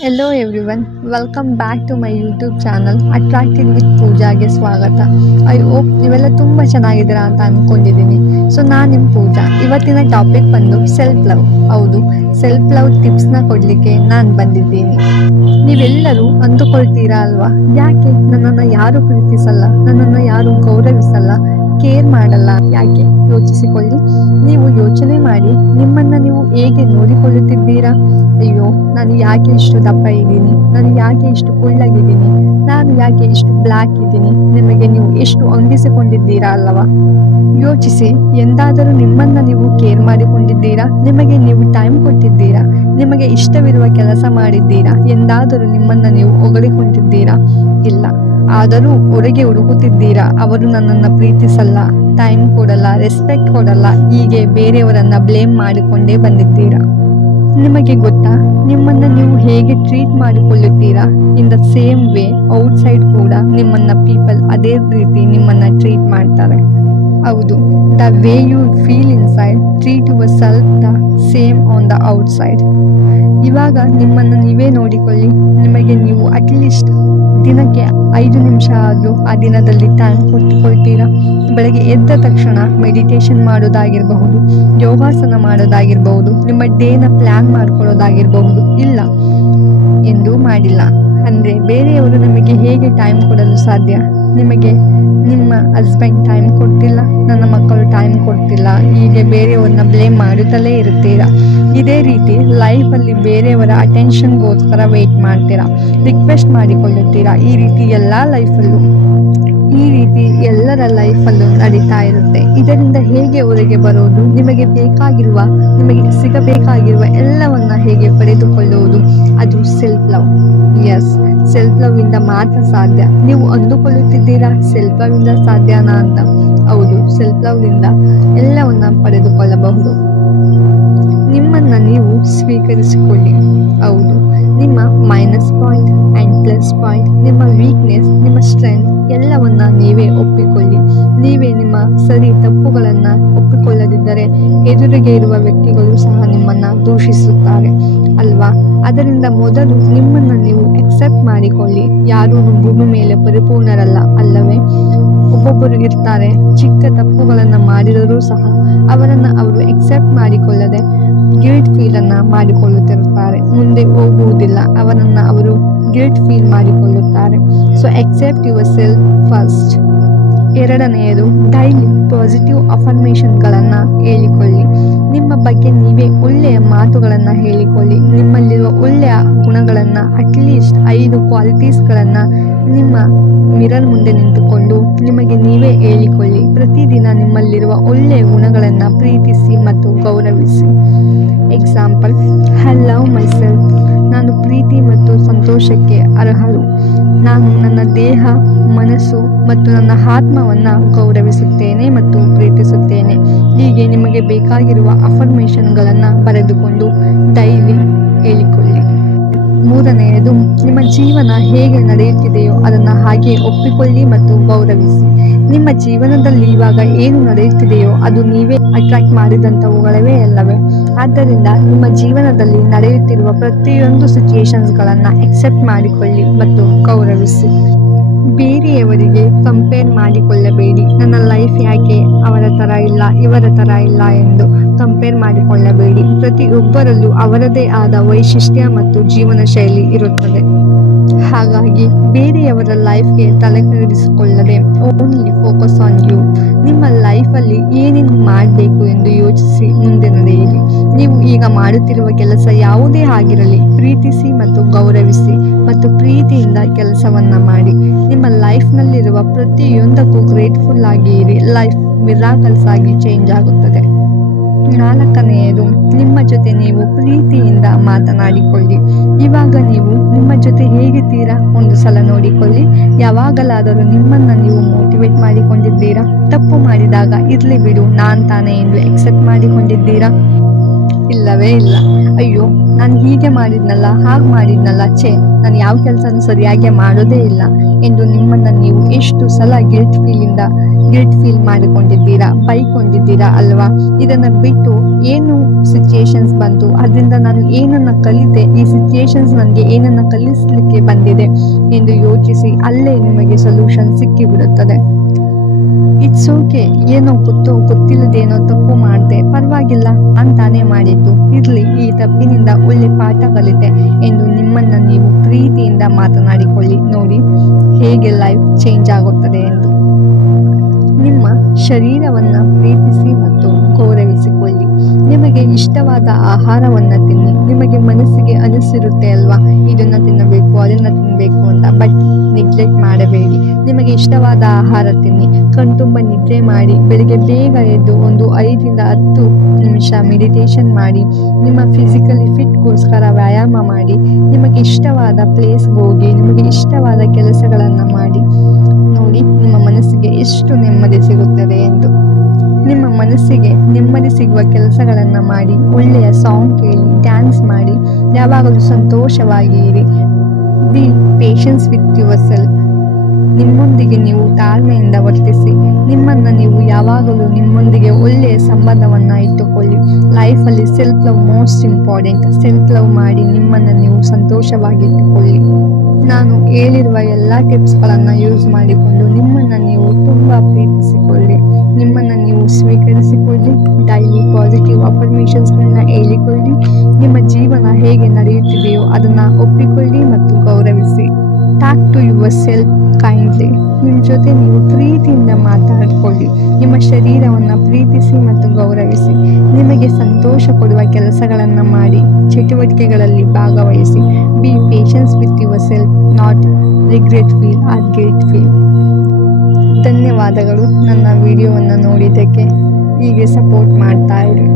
Hello everyone, welcome back to my YouTube channel attracted with ಪೂಜಾಗೆ ಸ್ವಾಗತ. I hope ನೀವೆಲ್ಲ ತುಂಬ ಚೆನ್ನಾಗಿದ್ದೀರಾ ಅಂತ ಅಂದ್ಕೊಂಡಿದ್ದೀನಿ. ಸೊ ನಾನು ನಿಮ್ಮ ಪೂಜಾ. ಇವತ್ತಿನ ಟಾಪಿಕ್ ಬಂದು ಸೆಲ್ಫ್ ಲವ್. ಹೌದು, ಸೆಲ್ಫ್ ಲವ್ ಟಿಪ್ಸ್ನ ಕೊಡಲಿಕ್ಕೆ ನಾನು ಬಂದಿದ್ದೀನಿ. ನೀವೆಲ್ಲರೂ ಅಂದುಕೊಳ್ತೀರಾ ಅಲ್ವಾ, ಯಾಕೆ ನನ್ನನ್ನು ಯಾರು ಪ್ರೀತಿಸಲ್ಲ, ನನ್ನನ್ನು ಯಾರು ಗೌರವಿಸಲ್ಲ, ಕೇರ್ ಮಾಡಲ್ಲ, ಯಾಕೆ? ಯೋಚಿಸಿಕೊಳ್ಳಿ. ನೀವು ಯೋಚನೆ ಮಾಡಿ, ನಿಮ್ಮನ್ನು ನೀವು ಹೇಗೆ ನೋಡಿಕೊಳ್ಳುತ್ತಿದ್ದೀರಾ? ಅಯ್ಯೋ, ನಾನು ಯಾಕೆ ಇಷ್ಟು ದಪ್ಪ ಇದ್ದೀನಿ, ನಾನು ಯಾಕೆ ಇಷ್ಟು ಕುಳ್ಳಗಿದ್ದೀನಿ, ನಾನು ಯಾಕೆ ಇಷ್ಟು ಬ್ಲ್ಯಾಕ್ ಇದ್ದೀನಿ, ನಿಮಗೆ ನೀವು ಎಷ್ಟು ಹೊಂದಿಸಿಕೊಂಡಿದ್ದೀರಾ ಅಲ್ಲವಾ? ಯೋಚಿಸಿ, ಎಂದಾದರೂ ನಿಮ್ಮನ್ನು ನೀವು ಕೇರ್ ಮಾಡಿಕೊಂಡಿದ್ದೀರಾ? ನಿಮಗೆ ನೀವು ಟೈಮ್ ಕೊಟ್ಟಿದ್ದೀರಾ? ನಿಮಗೆ ಇಷ್ಟವಿರುವ ಕೆಲಸ ಮಾಡಿದ್ದೀರಾ? ಎಂದಾದರೂ ನಿಮ್ಮನ್ನು ನೀವು ಹೊಗಳಿಕೊಂಡಿದ್ದೀರಾ? ಇಲ್ಲ. ಆದರೂ ಹೊರಗೆ ಹುಡುಕುತ್ತಿದ್ದೀರಾ, ಅವರು ನನ್ನನ್ನು ಪ್ರೀತಿಸಲ್ಲ, ಟೈಮ್ ಕೊಡಲ್ಲ, ರೆಸ್ಪೆಕ್ಟ್ ಕೊಡಲ್ಲ, ಹೀಗೆ ಬೇರೆಯವರನ್ನ ಬ್ಲೇಮ್ ಮಾಡಿಕೊಂಡೇ ಬಂದಿದ್ದೀರಾ. ನಿಮಗೆ ಗೊತ್ತಾ, ನಿಮ್ಮನ್ನು ನೀವು ಹೇಗೆ ಟ್ರೀಟ್ ಮಾಡಿಕೊಳ್ಳುತ್ತೀರಾ, in the same way outside ಕೂಡ ನಿಮ್ಮನ್ನ ಪೀಪಲ್ ಅದೇ ರೀತಿ ನಿಮ್ಮನ್ನ ಟ್ರೀಟ್ ಮಾಡ್ತಾರೆ. ಹೌದು, the way you feel inside treat yourself the same on the outside. ಇವಾಗ ನಿಮ್ಮನ್ನು ನೀವೇ ನೋಡಿಕೊಳ್ಳಿ. ನಿಮಗೆ ನೀವು ಅಟ್ಲೀಸ್ಟ್ ದಿನಕ್ಕೆ 5 ನಿಮಿಷ ಆದರೂ ಆ ದಿನದಲ್ಲಿ ಟೈಮ್ ಕೊಟ್ಟುಕೊಳ್ತೀರಾ? ಬೆಳಗ್ಗೆ ಎದ್ದ ತಕ್ಷಣ ಮೆಡಿಟೇಷನ್ ಮಾಡೋದಾಗಿರಬಹುದು, ಯೋಗಾಸನ ಮಾಡೋದಾಗಿರಬಹುದು, ನಿಮ್ಮ ಡೇನ ಪ್ಲ್ಯಾನ್ ಮಾಡ್ಕೊಳ್ಳೋದಾಗಿರಬಹುದು. ಇಲ್ಲ, ಎಂದೂ ಮಾಡಿಲ್ಲ ಅಂದರೆ ಬೇರೆಯವರು ನಿಮಗೆ ಹೇಗೆ ಟೈಮ್ ಕೊಡಲು ಸಾಧ್ಯ? ನಿಮಗೆ ನಿಮ್ಮ ಹಸ್ಬೆಂಡ್ ಟೈಮ್ ಕೊಡ್ತಿಲ್ಲ, ನನ್ನ ಮಕ್ಕಳು ಟೈಮ್ ಕೊಡ್ತಿಲ್ಲ, ಹೀಗೆ ಬೇರೆಯವ್ರನ್ನ ಬ್ಲೇಮ್ ಮಾಡುತ್ತಲೇ ಇರ್ತೀರಾ. ಇದೇ ರೀತಿ ಲೈಫಲ್ಲಿ ಬೇರೆಯವರ ಅಟೆನ್ಷನ್ಗೋಸ್ಕರ ವೆಯ್ಟ್ ಮಾಡ್ತೀರಾ, ರಿಕ್ವೆಸ್ಟ್ ಮಾಡಿಕೊಳ್ಳುತ್ತೀರಾ. ಈ ರೀತಿ ಎಲ್ಲರ ಲೈಫಲ್ಲೂ ನಡೀತಾ ಇರುತ್ತೆ. ಇದರಿಂದ ಹೇಗೆ ಹೊರಗೆ ಬರೋದು? ನಿಮಗೆ ಸಿಗಬೇಕಾಗಿರುವ ಎಲ್ಲವನ್ನ ಹೇಗೆ ಪಡೆದುಕೊಳ್ಳುವುದು? ಅದು self love. Yes, self love ಇಂದ ಮಾತ್ರ ಸಾಧ್ಯ. ನೀವು ಅಂದುಕೊಳ್ಳುತ್ತಿದ್ದೀರಾ ಸೆಲ್ಫ್ ಲವ್ ಇಂದ ಸಾಧ್ಯನಾ ಅಂತ? ಹೌದು, ಸೆಲ್ಫ್ ಲವ್ ಇಂದ ಎಲ್ಲವನ್ನ ಪಡೆದುಕೊಳ್ಳಬಹುದು. ನಿಮ್ಮನ್ನ ನೀವು ಸ್ವೀಕರಿಸಿಕೊಳ್ಳಿ. ಹೌದು, ನಿಮ್ಮ minus point and plus point, ನಿಮ್ಮ ವೀಕ್ನೆಸ್, ನಿಮ್ಮ ಸ್ಟ್ರೆಂತ್ ಎಲ್ಲವನ್ನ ನೀವೇ ಒಪ್ಪಿಕೊಳ್ಳಿ. ನೀವೇ ನಿಮ್ಮ ಸರಿ ತಪ್ಪುಗಳನ್ನು ಒಪ್ಪಿಕೊಳ್ಳದಿದ್ದರೆ ಎದುರಿಗೆ ಇರುವ ವ್ಯಕ್ತಿಗಳು ಸಹ ನಿಮ್ಮನ್ನು ದೂಷಿಸುತ್ತಾರೆ ಅಲ್ವಾ? ಅದರಿಂದ ಮೊದಲು ನಿಮ್ಮನ್ನು ನೀವು ಎಕ್ಸೆಪ್ಟ್ ಮಾಡಿಕೊಳ್ಳಿ. ಯಾರೂ ಭೂಮಿ ಮೇಲೆ ಪರಿಪೂರ್ಣರಲ್ಲ ಅಲ್ಲವೇ? ಒಬ್ಬೊಬ್ಬರು ಇರ್ತಾರೆ, ಚಿಕ್ಕ ತಪ್ಪುಗಳನ್ನು ಮಾಡಿದರೂ ಸಹ ಅವರನ್ನು ಅವರು ಎಕ್ಸೆಪ್ಟ್ ಮಾಡಿಕೊಳ್ಳದೆ ಗಿಲ್ಟ್ ಫೀಲನ್ನು ಮಾಡಿಕೊಳ್ಳುತ್ತಿರುತ್ತಾರೆ, ಮುಂದೆ ಹೋಗುವುದಿಲ್ಲ. ಅವರನ್ನು ಅವರು ಗಿಲ್ಟ್ ಫೀಲ್ ಮಾಡಿಕೊಳ್ಳುತ್ತಾರೆ. So accept your self first. ಎರಡನೆಯದು, ಡೈಲಿ ಪಾಸಿಟಿವ್ ಅಫರ್ಮೇಷನ್ಗಳನ್ನು ಹೇಳಿಕೊಳ್ಳಿ. ನಿಮ್ಮ ಬಗ್ಗೆ ನೀವೇ ಒಳ್ಳೆಯ ಮಾತುಗಳನ್ನು ಹೇಳಿಕೊಳ್ಳಿ. ನಿಮ್ಮಲ್ಲಿರುವ ಒಳ್ಳೆಯ ಗುಣಗಳನ್ನು, ಅಟ್ಲೀಸ್ಟ್ 5 ಕ್ವಾಲಿಟೀಸ್ಗಳನ್ನು ನಿಮ್ಮ ಮಿರರ್ ಮುಂದೆ ನಿಂತುಕೊಂಡು ನಿಮಗೆ ನೀವೇ ಹೇಳಿಕೊಳ್ಳಿ. ಪ್ರತಿದಿನ ನಿಮ್ಮಲ್ಲಿರುವ ಒಳ್ಳೆಯ ಗುಣಗಳನ್ನು ಪ್ರೀತಿಸಿ ಮತ್ತು ಗೌರವಿಸಿ. Example, I love my self. ನಾನು ಪ್ರೀತಿ ಮತ್ತು ಸಂತೋಷಕ್ಕೆ ಅರ್ಹಳು. ನಾನು ನನ್ನ ದೇಹ, ಮನಸ್ಸು ಮತ್ತು ನನ್ನ ಆತ್ಮವನ್ನು ಗೌರವಿಸುತ್ತೇನೆ ಮತ್ತು ಪ್ರೀತಿಸುತ್ತೇನೆ. ಹೀಗೆ ನಿಮಗೆ ಬೇಕಾಗಿರುವ ಅಫರ್ಮೇಷನ್ಗಳನ್ನು ಬರೆದುಕೊಂಡು ಡೈಲಿ ಹೇಳಿಕೊಳ್ಳಿ. ಮೂರನೆಯದು, ನಿಮ್ಮ ಜೀವನ ಹೇಗೆ ನಡೆಯುತ್ತಿದೆಯೋ ಅದನ್ನು ಹಾಗೆ ಒಪ್ಪಿಕೊಳ್ಳಿ ಮತ್ತು ಗೌರವಿಸಿ. ನಿಮ್ಮ ಜೀವನದಲ್ಲಿ ಇವಾಗ ಏನು ನಡೆಯುತ್ತಿದೆಯೋ ಅದು ನೀವೇ ಅಟ್ರಾಕ್ಟ್ ಮಾಡಿದಂಥವುಗಳವೇ ಅಲ್ಲವೇ? ಆದ್ದರಿಂದ ನಿಮ್ಮ ಜೀವನದಲ್ಲಿ ನಡೆಯುತ್ತಿರುವ ಪ್ರತಿಯೊಂದು ಸಿಚುಯೇಷನ್ಸ್ಗಳನ್ನು ಎಕ್ಸೆಪ್ಟ್ ಮಾಡಿಕೊಳ್ಳಿ ಮತ್ತು ಗೌರವಿಸಿ. ಬೇರೆಯವರಿಗೆ ಕಂಪೇರ್ ಮಾಡಿಕೊಳ್ಳಬೇಡಿ. ನನ್ನ ಲೈಫ್ ಯಾಕೆ ಅವರ ಥರ ಇಲ್ಲ, ಇವರ ಥರ ಇಲ್ಲ ಎಂದು ಕಂಪೇರ್ ಮಾಡಿಕೊಳ್ಳಬೇಡಿ. ಪ್ರತಿಯೊಬ್ಬರಲ್ಲೂ ಅವರದೇ ಆದ ವೈಶಿಷ್ಟ್ಯ ಮತ್ತು ಜೀವನ ಶೈಲಿ ಇರುತ್ತದೆ. ಹಾಗಾಗಿ ಬೇರೆಯವರ ಲೈಫ್ಗೆ ತಲೆಕೆಡಿಸಿಕೊಳ್ಳದೆ ಓನ್ಲಿ ಫೋಕಸ್ ಆನ್ ಯು. ನಿಮ್ಮ ಲೈಫಲ್ಲಿ ಏನೇನು ಮಾಡಬೇಕು ಎಂದು ಯೋಚಿಸಿ ಮುಂದೆ ನಡೆಯಿರಿ. ನೀವು ಈಗ ಮಾಡುತ್ತಿರುವ ಕೆಲಸ ಯಾವುದೇ ಆಗಿರಲಿ, ಪ್ರೀತಿಸಿ ಮತ್ತು ಗೌರವಿಸಿ ಮತ್ತು ಪ್ರೀತಿಯಿಂದ ಕೆಲಸವನ್ನು ಮಾಡಿ. ನಿಮ್ಮ ಲೈಫ್ನಲ್ಲಿರುವ ಪ್ರತಿಯೊಂದಕ್ಕೂ ಗ್ರೇಟ್ಫುಲ್ ಆಗಿ ಇರಿ. ಲೈಫ್ ಮಿರಾಕಲ್ಸ್ ಆಗಿ ಚೇಂಜ್ ಆಗುತ್ತದೆ. ನಾಲ್ಕನೆಯದು, ನಿಮ್ಮ ಜೊತೆ ನೀವು ಪ್ರೀತಿಯಿಂದ ಮಾತನಾಡಿಕೊಳ್ಳಿ. ಇವಾಗ ನೀವು ನಿಮ್ಮ ಜೊತೆ ಹೇಗಿದ್ದೀರಾ ಒಂದು ಸಲ ನೋಡಿಕೊಳ್ಳಿ. ಯಾವಾಗಲಾದರೂ ನಿಮ್ಮನ್ನು ನೀವು ಮೋಟಿವೇಟ್ ಮಾಡಿಕೊಂಡಿದ್ದೀರಾ? ತಪ್ಪು ಮಾಡಿದಾಗ ಇರಲಿ ಬಿಡು, ನಾನು ತಾನೇ ಎಂದು ಎಕ್ಸೆಪ್ಟ್ ಮಾಡಿಕೊಂಡಿದ್ದೀರಾ? ಇಲ್ಲವೇ ಇಲ್ಲ. ಅಯ್ಯೋ, ನಾನು ಹೀಗೆ ಮಾಡಿದ್ನಲ್ಲ, ಹಾಗೆ ಮಾಡಿದ್ನಲ್ಲ, ನಾನು ಯಾವ ಕೆಲಸನೂ ಸರಿಯಾಗಿ ಮಾಡೋದೇ ಇಲ್ಲ ಎಂದು ನಿಮ್ಮನ್ನು ನೀವು ಎಷ್ಟು ಸಲ ಗಿಲ್ಟ್ ಫೀಲ್ ಮಾಡಿಕೊಂಡಿದ್ದೀರಾ, ಬೈಕೊಂಡಿದ್ದೀರಾ ಅಲ್ವಾ? ಇದನ್ನ ಬಿಟ್ಟು ಏನು ಸಿಚುಯೇಷನ್ಸ್ ಬಂತು, ಅದರಿಂದ ನಾನು ಏನನ್ನ ಕಲಿತೆ, ಈ ಸಿಚುಯೇಷನ್ಸ್ ನನಗೆ ಏನನ್ನ ಕಲಿಸ್ಲಿಕ್ಕೆ ಬಂದಿದೆ ಎಂದು ಯೋಚಿಸಿ ಅಲ್ಲೇ ನಿಮಗೆ ಸೊಲ್ಯೂಷನ್ ಸಿಕ್ಕಿಬಿಡುತ್ತದೆ. ಇಟ್ಸ್ ಓಕೆ, ಏನೋ ಗೊತ್ತಿಲ್ಲದೇನೋ ತಪ್ಪು ಮಾಡಿದೆ, ಪರವಾಗಿಲ್ಲ ಅಂತಾನೆ ಮಾಡಿದ್ದು, ಇರ್ಲಿ, ಈ ತಪ್ಪಿನಿಂದ ಒಳ್ಳೆ ಪಾಠ ಕಲಿತೆ ಎಂದು ನಿಮ್ಮನ್ನ ನೀವು ಪ್ರೀತಿಯಿಂದ ಮಾತನಾಡಿಕೊಳ್ಳಿ. ನೋಡಿ ಹೇಗೆ ಲೈಫ್ ಚೇಂಜ್ ಆಗುತ್ತದೆ ಎಂದು. ನಿಮ್ಮ ಶರೀರವನ್ನ ಪ್ರೀತಿಸಿ ಮತ್ತು ಗೌರವಿಸಿಕೊಳ್ಳಿ. ನಿಮಗೆ ಇಷ್ಟವಾದ ಆಹಾರವನ್ನ ತಿನ್ನಿ. ನಿಮಗೆ ಮನಸ್ಸಿಗೆ ಅನಿಸಿರುತ್ತೆ ಅಲ್ವಾ, ಇದನ್ನ ತಿನ್ನಬೇಕು, ಅದನ್ನ ತಿನ್ನಬೇಕು ಅಂತ, ಬಟ್ ನೆಗ್ಲೆಕ್ಟ್ ಮಾಡಬೇಡಿ. ನಿಮಗೆ ಇಷ್ಟವಾದ ಆಹಾರ ತಿನ್ನಿ, ಕಣ್ತುಂಬ ನಿದ್ರೆ ಮಾಡಿ, ಬೆಳಿಗ್ಗೆ ಬೇಗ ಎದ್ದು ಒಂದು 5 ರಿಂದ 10 ನಿಮಿಷ ಮೆಡಿಟೇಷನ್ ಮಾಡಿ, ನಿಮ್ಮ ಫಿಸಿಕಲಿ ಫಿಟ್ಗೋಸ್ಕರ ವ್ಯಾಯಾಮ ಮಾಡಿ, ನಿಮಗೆ ಇಷ್ಟವಾದ ಪ್ಲೇಸ್ಗೆ ಹೋಗಿ, ನಿಮಗೆ ಇಷ್ಟವಾದ ಕೆಲಸಗಳನ್ನ ಮಾಡಿ. ನೋಡಿ ನಿಮ್ಮ ಮನಸ್ಸಿಗೆ ಎಷ್ಟು ನೆಮ್ಮದಿ ಸಿಗುತ್ತದೆ ಎಂದು. ನಿಮ್ಮ ಮನಸ್ಸಿಗೆ ನೆಮ್ಮದಿ ಸಿಗುವ ಕೆಲಸಗಳನ್ನ ಮಾಡಿ, ಒಳ್ಳೆಯ ಸಾಂಗ್ ಕೇಳಿ, ಡ್ಯಾನ್ಸ್ ಮಾಡಿ, ಯಾವಾಗಲೂ ಸಂತೋಷವಾಗಿ ಇರಿ. B patience with your self. ನಿಮ್ಮೊಂದಿಗೆ ನೀವು ತಾಳ್ಮೆಯಿಂದ ವರ್ತಿಸಿ. ನಿಮ್ಮನ್ನ ನೀವು ಯಾವಾಗಲೂ ನಿಮ್ಮೊಂದಿಗೆ ಒಳ್ಳೆಯ ಸಂಬಂಧವನ್ನ ಇಟ್ಟುಕೊಳ್ಳಿ. ಲೈಫಲ್ಲಿ self love most important. Self love ಮಾಡಿ ನಿಮ್ಮನ್ನ ನೀವು ಸಂತೋಷವಾಗಿ ಇಟ್ಟುಕೊಳ್ಳಿ. ನಾನು ಹೇಳಿರುವ ಎಲ್ಲ ಟಿಪ್ಸ್ಗಳನ್ನು ಯೂಸ್ ಮಾಡಿಕೊಂಡು ನಿಮ್ಮನ್ನ ನೀವು ತುಂಬಾ ಪ್ರೀತಿಸಿಕೊಳ್ಳಿ. ನಿಮ್ಮನ್ನ ನೀವು ಸ್ವೀಕರಿಸಿಕೊಳ್ಳಿ. Daily positive ಅಫರ್ಮೇಷನ್ಸ್ಗಳನ್ನ ಹೇಳಿಕೊಳ್ಳಿ. ನಿಮ್ಮ ಜೀವನ ಹೇಗೆ ನಡೆಯುತ್ತಿದೆಯೋ ಅದನ್ನ ಒಪ್ಪಿಕೊಳ್ಳಿ ಮತ್ತು ಗೌರವಿಸಿ. Talk to yourself kindly. ನಿಮ್ಮ ಜೊತೆ ನೀವು ಪ್ರೀತಿಯಿಂದ ಮಾತಾಡಿಕೊಳ್ಳಿ. ನಿಮ್ಮ ಶರೀರವನ್ನು ಪ್ರೀತಿಸಿ ಮತ್ತು ಗೌರವಿಸಿ. ನಿಮಗೆ ಸಂತೋಷ ಕೊಡುವ ಕೆಲಸಗಳನ್ನು ಮಾಡಿ, ಚಟುವಟಿಕೆಗಳಲ್ಲಿ ಭಾಗವಹಿಸಿ. Be patience with yourself, not regret feel or guilt feel. ಧನ್ಯವಾದಗಳು ನನ್ನ ವಿಡಿಯೋವನ್ನು ನೋಡಿದ್ದಕ್ಕೆ. ಹೀಗೆ ಸಪೋರ್ಟ್ ಮಾಡ್ತಾ ಇರಿ.